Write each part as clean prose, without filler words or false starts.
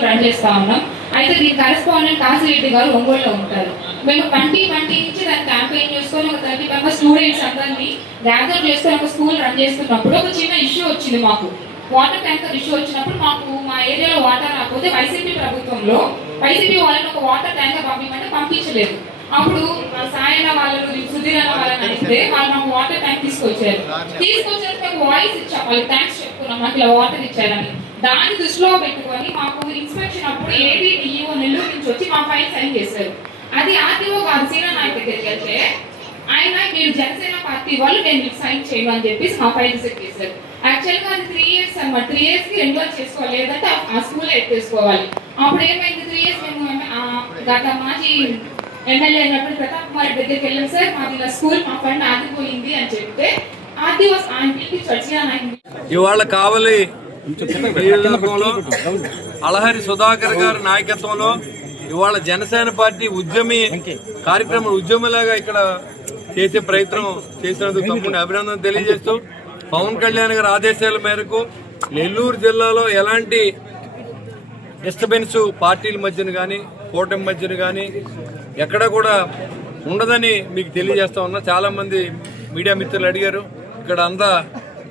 School run చేస్తా ఉన్నాం. అయితే దీని కరెస్పాండెంట్ కాశీరెడ్డి గారు ఒంగోలులో ఉంటారు. మేము 2020 నుంచి దాన్ని క్యాంపెయిన్ చేసుకొని ఒక 30 మెంబర్స్ స్టూడెంట్స్ అందరినీ గ్యాదర్ చేసుకొని ఒక స్కూల్ రన్ చేస్తున్నప్పుడు ఒక చిన్న ఇష్యూ వచ్చింది. మాకు వాటర్ ట్యాంకర్ ఇష్యూ వచ్చినప్పుడు మా ఏరియాలో వాటర్ రాకపోతే వైసీపీ ప్రభుత్వంలో వైసీపీ వాళ్ళని ఒక వాటర్ ట్యాంకర్ పంపించమంటే పంపించలేదు. అప్పుడు సాయన వాళ్ళను సుధీర్ అన్న వాళ్ళని అడిగితే వాళ్ళు మాకు వాటర్ ట్యాంక్ తీసుకొచ్చారు. మేము వాయిస్ ఇచ్చాం, వాళ్ళకి థ్యాంక్స్ చెప్పుకున్నాం మాకు ఇలా వాటర్ ఇచ్చారని. దాన్ని దృష్టిలో పెట్టుకొని మాకు ఇన్స్పెక్షన్ అప్పుడు ఏడీ డిఈఓ నెల్లూరు నుంచి వచ్చి మా ఫైల్ సైన్ చేశారు. అది ఆర్టీఓ గారు సీనా నాయక్ దగ్గరికి వెళ్తే ఆయన మీరు జనసేన పార్టీ వాళ్ళు నేను మీకు సైన్ చేయను అని చెప్పేసి మా ఫైల్ రిజెక్ట్ చేశారు. యాక్చువల్గా అది 3 years అన్నమాట. 3 years కి రెన్యువల్ చేసుకోవాలి, లేదంటే ఆ స్కూల్ ఎత్తేసుకోవాలి. అప్పుడు ఏమైంది, 3 years మేము గత మాజీ ఎమ్మెల్యే అయినప్పుడు ప్రతాప్ కుమార్ రెడ్డి దగ్గరికి వెళ్ళాం. సార్ మాది ఇలా స్కూల్ మా ఫండ్ ఆగిపోయింది అని చెప్తే ఆర్టీఓ ఆయన పిలిపించి ఇవాళ కావలి అలహరి సుధాకర్ గారి నాయకత్వంలో ఇవాళ జనసేన పార్టీ ఉద్యమలాగా ఇక్కడ చేసే ప్రయత్నం చేసినందుకు తప్పకుండా అభినందన తెలియజేస్తూ పవన్ కళ్యాణ్ గారి ఆదేశాల మేరకు నెల్లూరు జిల్లాలో ఎలాంటి డిస్టర్బెన్స్ పార్టీల మధ్యన కానీ కూటమి మధ్యన కానీ ఎక్కడ కూడా ఉండదని మీకు తెలియజేస్తా ఉన్నా. చాలా మంది మీడియా మిత్రులు అడిగారు, ఇక్కడ అంతా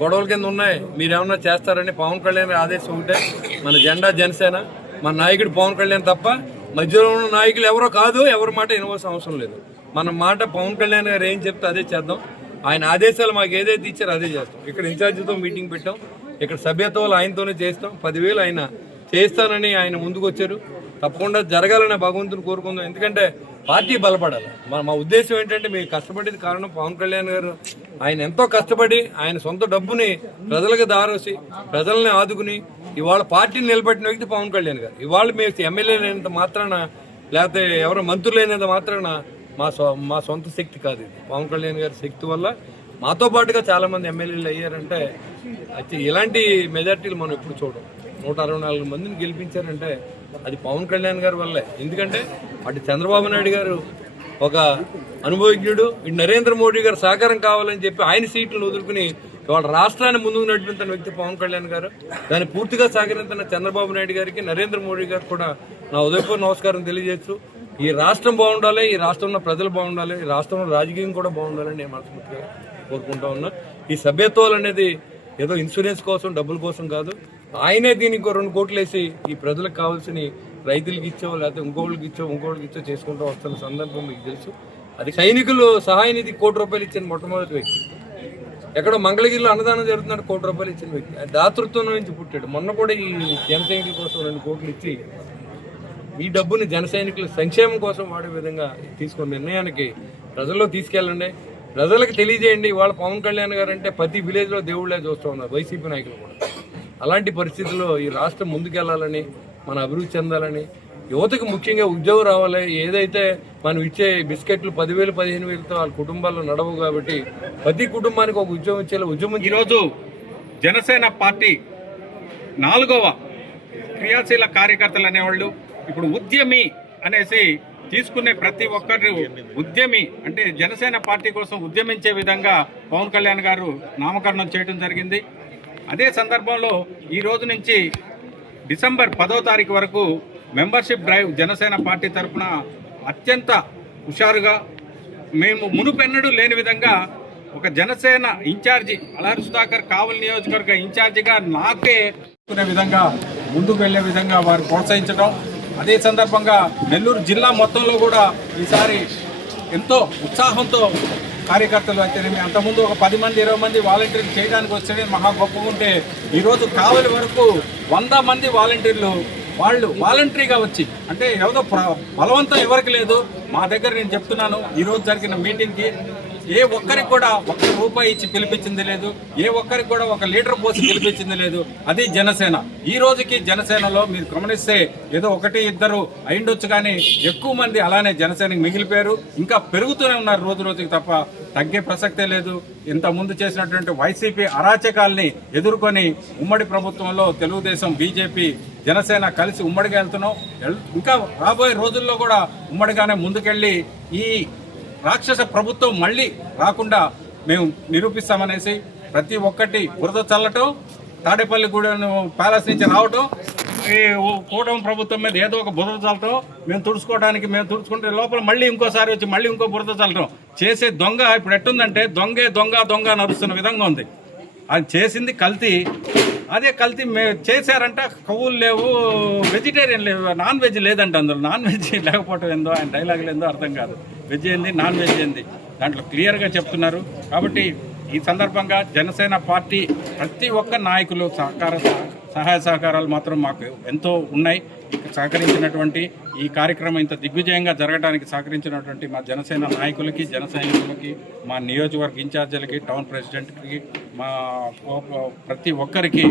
గొడవల కింద ఉన్నాయి, మీరేమన్నా చేస్తారని. పవన్ కళ్యాణ్ ఆదేశం ఉంటే మన జెండా జనసేన, మన నాయకుడు పవన్ కళ్యాణ్ తప్ప మధ్యలో ఉన్న నాయకులు ఎవరో కాదు, ఎవరి మాట వినవలసిన అవసరం లేదు. మన మాట పవన్ కళ్యాణ్ గారు ఏం చెప్తే అదే చేద్దాం. ఆయన ఆదేశాలు మాకు ఏదైతే ఇచ్చారో అదే చేస్తాం. ఇక్కడ ఇన్ఛార్జితో మీటింగ్ పెట్టాం, ఇక్కడ సభ్యత్వాలు ఆయనతోనే చేస్తాం. 10,000 ఆయన చేస్తానని ఆయన ముందుకు వచ్చారు. తప్పకుండా జరగాలని భగవంతుని కోరుకుందాం. ఎందుకంటే పార్టీ బలపడాలి. మా ఉద్దేశం ఏంటంటే మీరు కష్టపడేది కారణం పవన్ కళ్యాణ్ గారు. ఆయన ఎంతో కష్టపడి ఆయన సొంత డబ్బుని ప్రజలకు దారోసి ప్రజల్ని ఆదుకుని ఇవాళ పార్టీని నిలబెట్టిన వ్యక్తి పవన్ కళ్యాణ్ గారు. ఇవాళ మేము ఎమ్మెల్యే లేనంత మాత్రాన లేకపోతే ఎవరో మంత్రులు లేనంత మాత్రాన మా సొంత శక్తి కాదు ఇది. పవన్ కళ్యాణ్ గారి శక్తి వల్ల మాతో పాటుగా చాలా మంది ఎమ్మెల్యేలు అయ్యారంటే అయితే ఇలాంటి మెజార్టీలు మనం ఎప్పుడు చూడం. 164 మందిని గెలిపించారంటే అది పవన్ కళ్యాణ్ గారి వల్లే. ఎందుకంటే అటు చంద్రబాబు నాయుడు గారు ఒక అనుభవజ్ఞుడు, ఇటు నరేంద్ర మోడీ గారు సహకారం కావాలని చెప్పి ఆయన సీట్లను వదులుకుని ఇవాళ రాష్ట్రాన్ని ముందుకు నడిపిస్తున్న వ్యక్తి పవన్ కళ్యాణ్ గారు. దాన్ని పూర్తిగా సహకరిస్తున్న చంద్రబాబు నాయుడు గారికి, నరేంద్ర మోడీ గారికి కూడా నా ఉదయపూర్వ నమస్కారం తెలియజేస్తూ ఈ రాష్ట్రం బాగుండాలి, ఈ రాష్ట్రంలో ప్రజలు బాగుండాలి, ఈ రాష్ట్రంలో రాజకీయం కూడా బాగుండాలని నేను మనస్ఫూర్తిగా కోరుకుంటా ఉన్నా. ఈ సభ్యత్వాలు అనేది ఏదో ఇన్సూరెన్స్ కోసం డబ్బుల కోసం కాదు. ఆయనే దీనికి 2 కోట్లు వేసి ఈ ప్రజలకు కావాల్సిన రైతులకు ఇచ్చో లేకపోతే ఇంకోళ్ళకి ఇచ్చో చేసుకుంటూ వస్తున్న సందర్భం మీకు తెలుసు. అది సైనికులు సహాయ నిధి ₹1 కోటి ఇచ్చిన మొట్టమొదటి వ్యక్తి. ఎక్కడో మంగళగిరిలో అన్నదానం జరుగుతున్నాడు, ₹1 ఇచ్చిన వ్యక్తి. దాతృత్వం నుంచి పుట్టాడు. మొన్న కూడా ఈ జన సైనికుల కోసం 2 కోట్లు ఇచ్చి ఈ డబ్బుని జన సైనికుల సంక్షేమం కోసం వాడే విధంగా తీసుకున్న నిర్ణయానికి ప్రజల్లో తీసుకెళ్ళండి, ప్రజలకు తెలియజేయండి. ఇవాళ పవన్ కళ్యాణ్ గారు అంటే ప్రతి విలేజ్లో దేవుళ్ళే చూస్తూ ఉన్నారు వైసీపీ నాయకులు కూడా. అలాంటి పరిస్థితుల్లో ఈ రాష్ట్రం ముందుకెళ్లాలని, మన అభివృద్ధి చెందాలని, యువతకు ముఖ్యంగా ఉద్యోగం రావాలి. ఏదైతే మనం ఇచ్చే బిస్కెట్లు 10,000 15,000తో వాళ్ళ కుటుంబాల్లో నడవు కాబట్టి ప్రతి కుటుంబానికి ఒక ఉద్యోగం ఇచ్చేలా ఉద్యమం. ఈరోజు జనసేన పార్టీ 4వ క్రియాశీల కార్యకర్తలు అనేవాళ్ళు ఇప్పుడు ఉద్యమి అనేసి తీసుకునే ప్రతి ఒక్కరు ఉద్యమి అంటే జనసేన పార్టీ కోసం ఉద్యమించే విధంగా పవన్ కళ్యాణ్ గారు నామకరణం చేయడం జరిగింది. అదే సందర్భంలో ఈ రోజు నుంచి డిసెంబర్ 10వ తారీఖు వరకు మెంబర్షిప్ డ్రైవ్ జనసేన పార్టీ తరఫున అత్యంత హుషారుగా మేము మునుపెన్నడూ లేని విధంగా ఒక జనసేన ఇన్ఛార్జి అలహరి సుధాకర్ కావలి నియోజకవర్గ ఇన్ఛార్జిగా నాకే విధంగా ముందుకు వెళ్లే విధంగా వారు ప్రోత్సహించడం. అదే సందర్భంగా నెల్లూరు జిల్లా మొత్తంలో కూడా ఈసారి ఎంతో ఉత్సాహంతో కార్యకర్తలు అయితేనేమి అంతకుముందు ఒక 10 మంది 20 మంది వాలంటీర్లు చేయడానికి వచ్చేది మహా గొప్పగా ఉంటే ఈరోజు కావలి వరకు 100 మంది వాలంటీర్లు వాళ్ళు వాలంటరీగా వచ్చి అంటే ఏదో బలవంతం ఎవరికి లేదు. మా దగ్గర నేను చెప్తున్నాను, ఈరోజు జరిగిన మీటింగ్కి ఏ ఒక్కరికి కూడా ₹1 ఇచ్చి పిలిపించింది లేదు, ఏ ఒక్కరికి కూడా 1 లీటర్ పోసి పిలిపించింది లేదు. అది జనసేన. ఈ రోజుకి జనసేనలో మీరు గమనిస్తే ఏదో 1-2 అయిండొచ్చు కానీ ఎక్కువ మంది అలానే జనసేనకి మిగిలిపోయారు. ఇంకా పెరుగుతూనే ఉన్నారు రోజు రోజుకి తప్ప తగ్గే ప్రసక్తే లేదు. ఇంత ముందు చేసినటువంటి వైసీపీ అరాచకాల్ని ఎదుర్కొని ఉమ్మడి ప్రభుత్వంలో తెలుగుదేశం, బీజేపీ, జనసేన కలిసి ఉమ్మడిగా వెళ్తున్నాం. ఇంకా రాబోయే రోజుల్లో కూడా ఉమ్మడిగానే ముందుకెళ్ళి ఈ రాక్షస ప్రభుత్వం మళ్ళీ రాకుండా మేము నిరూపిస్తామనేసి ప్రతి ఒక్కటి బురద చల్లటం, తాడేపల్లిగూడెం ప్యాలెస్ నుంచి రావటం, ఈ కూటమి ప్రభుత్వం మీద ఏదో ఒక బురద చల్లటం, మేము తుడుచుకుంటే లోపల మళ్ళీ ఇంకోసారి వచ్చి మళ్ళీ ఇంకో బురద చల్లటం చేసే దొంగ ఇప్పుడు ఎట్టుందంటే దొంగ నడుస్తున్న విధంగా ఉంది. అది చేసింది కల్తీ. అదే కల్తీ చేశారంట, కవులు లేవు, వెజిటేరియన్ లేవు, నాన్ వెజ్ లేదంట. అందులో నాన్ వెజ్ లేకపోవటం ఏందో, ఆయన డైలాగులు ఏందో అర్థం కాదు. వెజ్ ఏంది, నాన్ వెజ్ ఏంది దాంట్లో క్లియర్గా చెప్తున్నారు. కాబట్టి ఈ సందర్భంగా జనసేన పార్టీ ప్రతి ఒక్క నాయకులు సహాయ సహకారాలు మాత్రం మాకు ఎంతో ఉన్నాయి. సహకరించినటువంటి ఈ కార్యక్రమం ఇంత దిగ్విజయంగా జరగడానికి సహకరించినటువంటి మా జనసేన నాయకులకి, జన సైనికులకి, మా నియోజకవర్గ ఇన్ఛార్జీలకి, టౌన్ ప్రెసిడెంట్కి, మా ప్రతి ఒక్కరికి